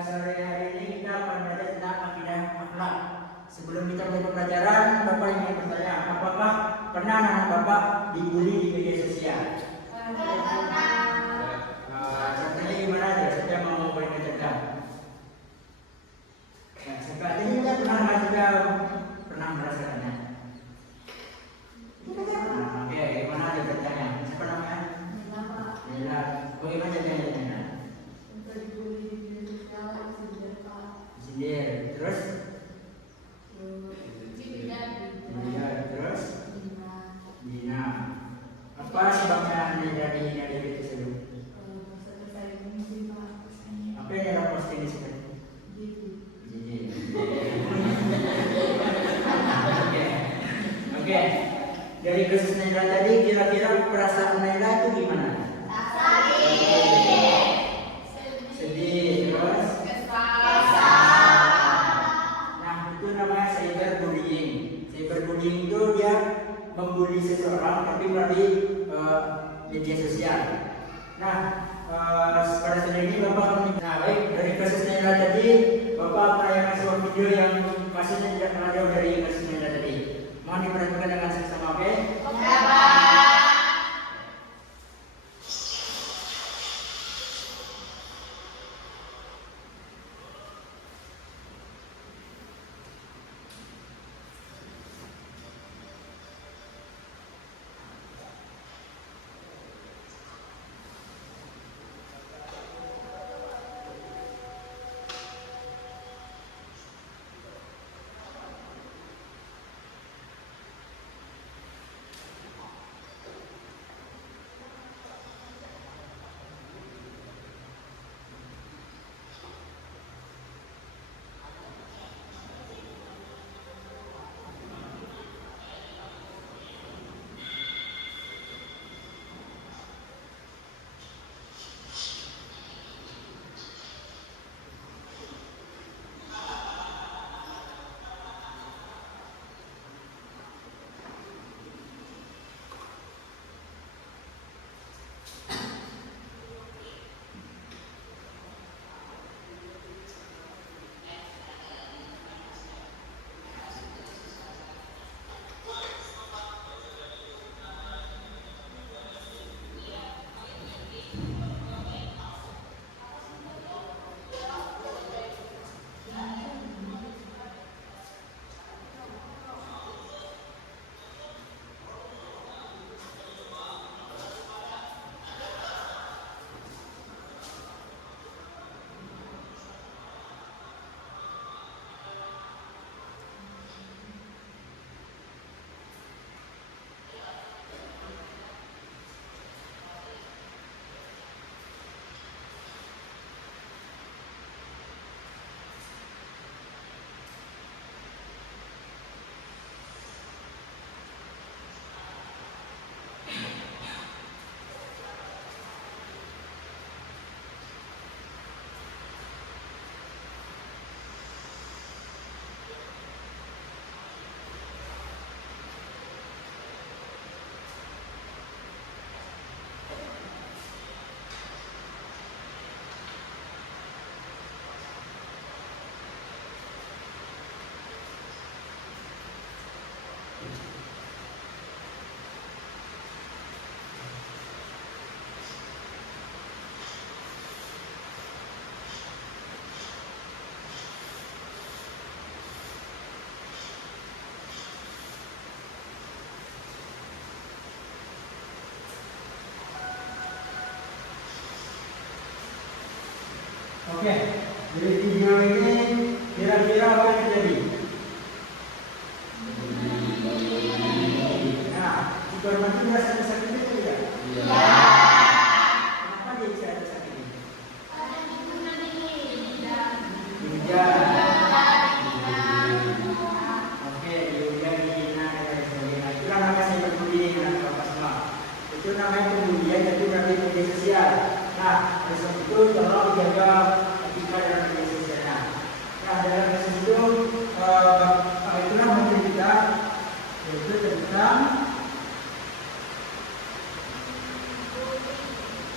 sore hari ini kita akan belajar tentang akidah akhlak. Sebelum kita mulai pembelajaran, Bapak ingin bertanya, apakah pernah anak Bapak dibully di media sosial? Contohnya gimana aja? Saya mau paling mencegah. Nah, seperti ini kita pernah merasakannya. Oke, gimana aja bertanya? Siapa namanya? Nila. Bagaimana caranya? Sindir. Terus? Terus? Dina. Apa sebabnya Anda jadi itu tersebut? Apa yang Anda posting di sini? Oke. Dari kasus Naila tadi, kira-kira perasaan Naila itu gimana? Sedih, terus? Nah, itu namanya cyberbullying. Cyberbullying itu dia membuli seseorang tapi melalui media sosial. Nah, pada saat ini Bapak baik, dari kasus Naila tadi, Bapak menayangkan sebuah video yang kasusnya tidak pernah jauh dari kasus Naila tadi. Mohon diperhatikan dengan seksama, oke? Oke, dari video ini kira-kira apa yang terjadi? Nah, si korban itu merasa tersakiti atau tidak? Iya. Kenapa dia bisa tersakiti? Oke, dihujat, dihina dan sebagainya. Itulah namanya cyberbullying dan semua. Itu namanya pembulian tapi melalui media sosial. Nah, oleh sebab itu tolong jaga etika dalam media sosialnya. Nah, dalam kasus itu itulah materi kita, yaitu tentang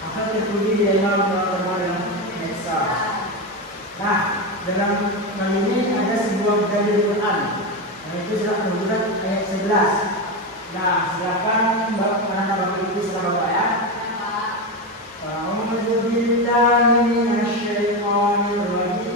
hal terbuli di dalam medsos. Nah, dalam kali ini ada sebuah dalil Quran, yaitu surat Al-Hujurat ayat 11. Nah, silakan anak-anak Bapak Ibu selamat ya. A'udzu billahi minasyaitonir rajim.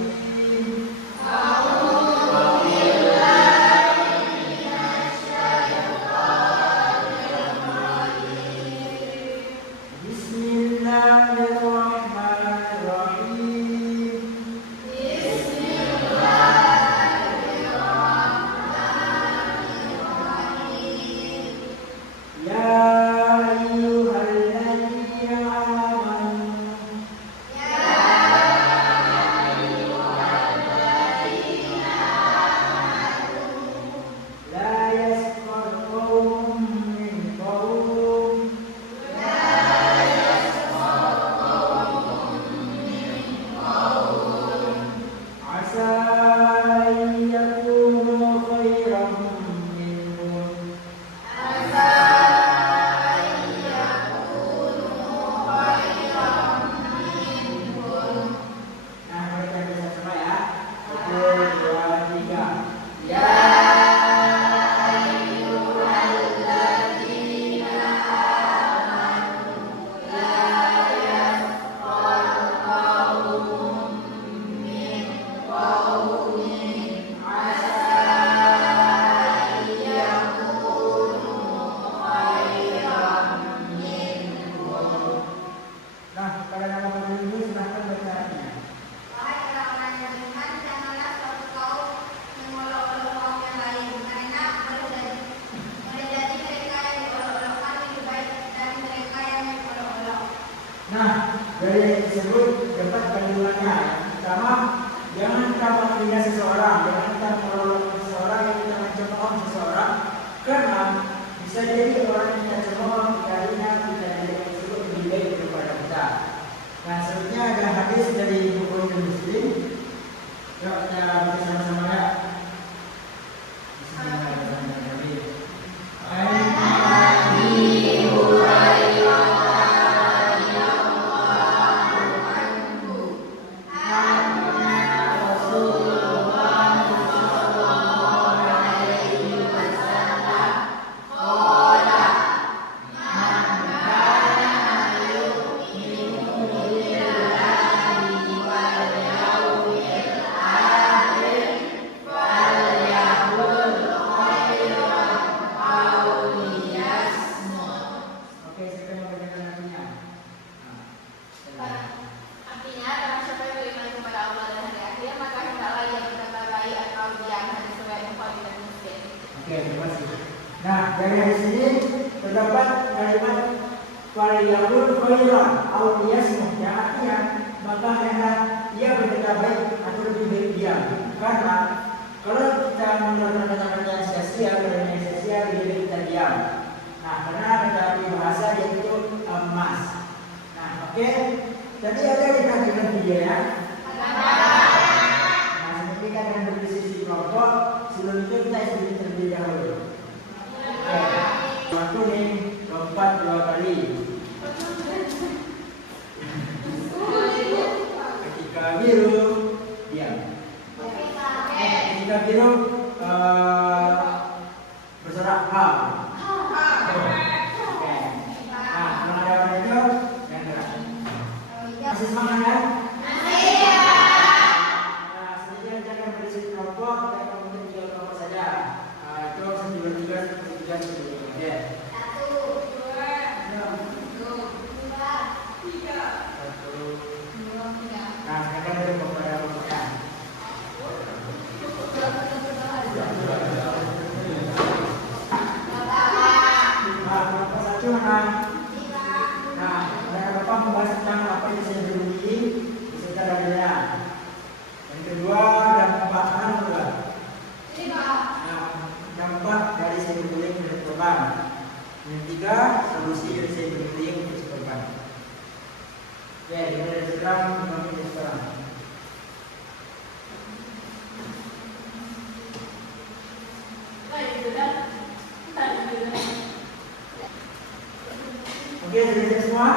Oke, sudah semua?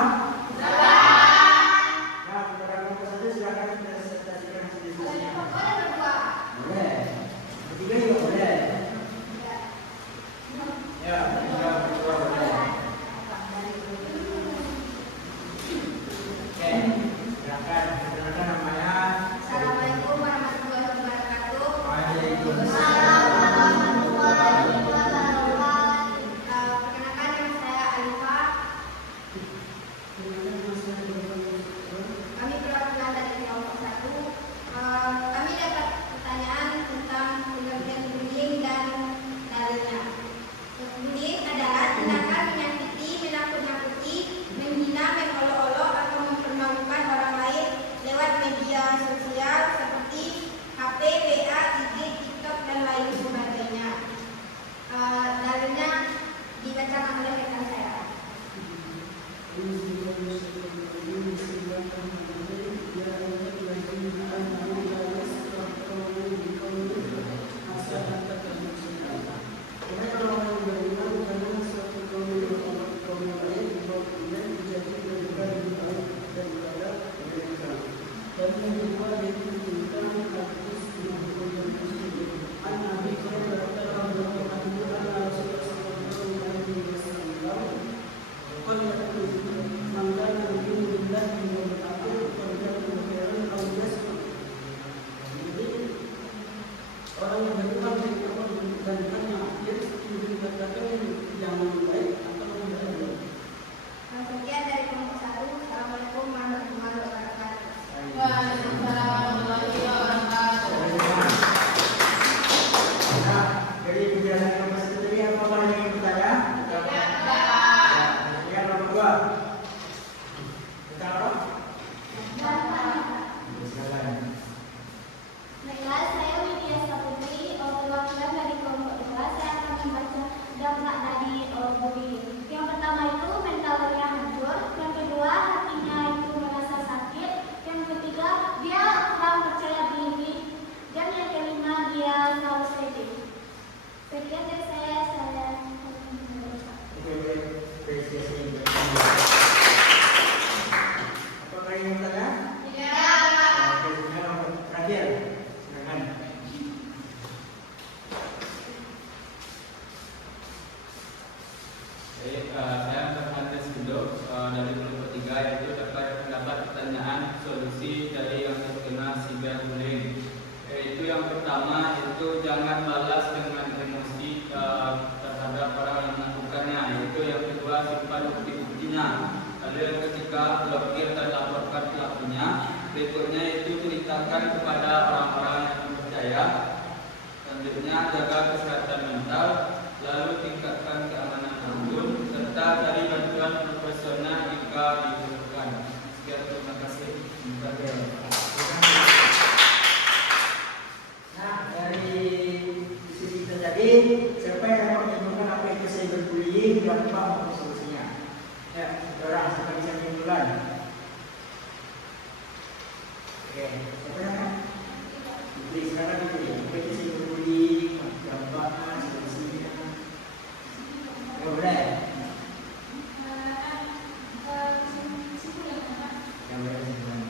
Nah, kepada kelompok 1 silakan presentasikan hasil diskusi. orang yang bertukar dan bukannya dia dikatakan yang baik atau yang baik. Sekian dari kelompok 1. Assalamualaikum warahmatullahi wabarakatuh. Waalaikumsalam warahmatullahi wabarakatuh. Nah, dari penjelasan kelompok 1 tadi apa yang ingin bertanya? Yang nomor 2. Tentang apa? Silakan. Baiklah, saya Widya Saputri, perwakilan dari kelompok 2. Saya akan membaca dampak dari bullying. Yang pertama itu mentalnya hancur, yang kedua hatinya itu merasa sakit, yang ketiga dia kurang percaya diri, dan yang kelima dia selalu sedih. Sekian dari saya. Apakah ingin bertanya? Terakhir, silakan. Saya Fernandes Bindo dari kelompok 3, yaitu terdapat pertanyaan solusi dari yang terkena cyberbullying. Yaitu yang pertama itu jangan balas dengan emosi terhadap orang yang melakukannya. Yaitu yang kedua simpan bukti-buktinya. Lalu yang ketiga blokir dan laporkan pelakunya. Berikutnya itu ceritakan kepada orang-orang yang percaya. Selanjutnya jaga kesehatan mental. Lalu tingkatkan keamanan akun serta cari bantuan profesional jika dibutuhkan. Sekian, terima kasih. Nah, dari diskusi kita tadi, siapa yang dapat menyimpulkan apa itu cyberbullying dan apa solusinya? Ya, orang siapa bisa menyimpulkan? Oke, siapa yang? Putri, silakan Putri. Apa itu cyberbullying? Dampaknya, solusinya? Ya, boleh. Ya, boleh menyimpulkan.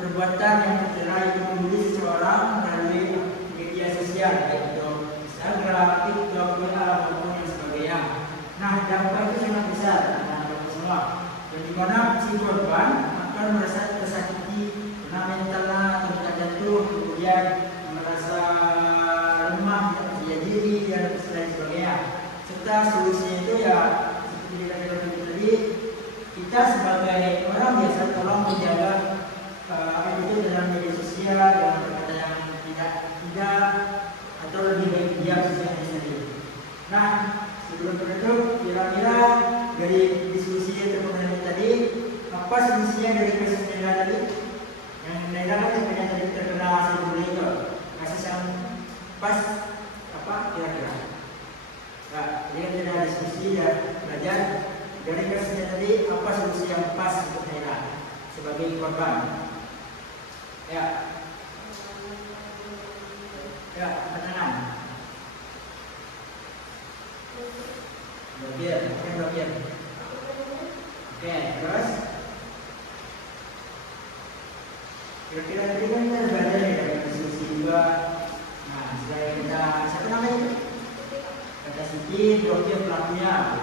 Perbuatan yang tercela itu membuli seseorang melalui media sosial, baik itu Instagram, TikTok, WA, maupun yang sebagainya. Nah, dampak itu sangat besar terhadap semua. Dan di mana si korban akan merasa tersakiti, kena mentalnya atau tidak jatuh, kemudian merasa lemah, tidak percaya diri dan lain sebagainya. Serta solusinya itu ya seperti dikatakan tadi, kita sebagai orang biasa tolong menjaga itu dalam media sosial, dalam berkata yang tidak atau lebih baik diam sosialnya sendiri. Nah, sebelum penutup, kira-kira dari diskusi yang terpenuhi tadi, apa solusinya dari kasus Naila tadi? Yang Naila kan tadi terkena cyberbullying itu, kasus yang pas apa kira-kira? Nah, jadi kita ada diskusi dan belajar dari kasusnya tadi, apa solusi yang pas untuk Naila sebagai korban? Ya, pertanyaan. Blokir. Oke, terus kira-kira tadi kan kita belajar ya dari diskusi juga. Nah, selain kita siapa namanya? Kata Siti, blokir pelakunya.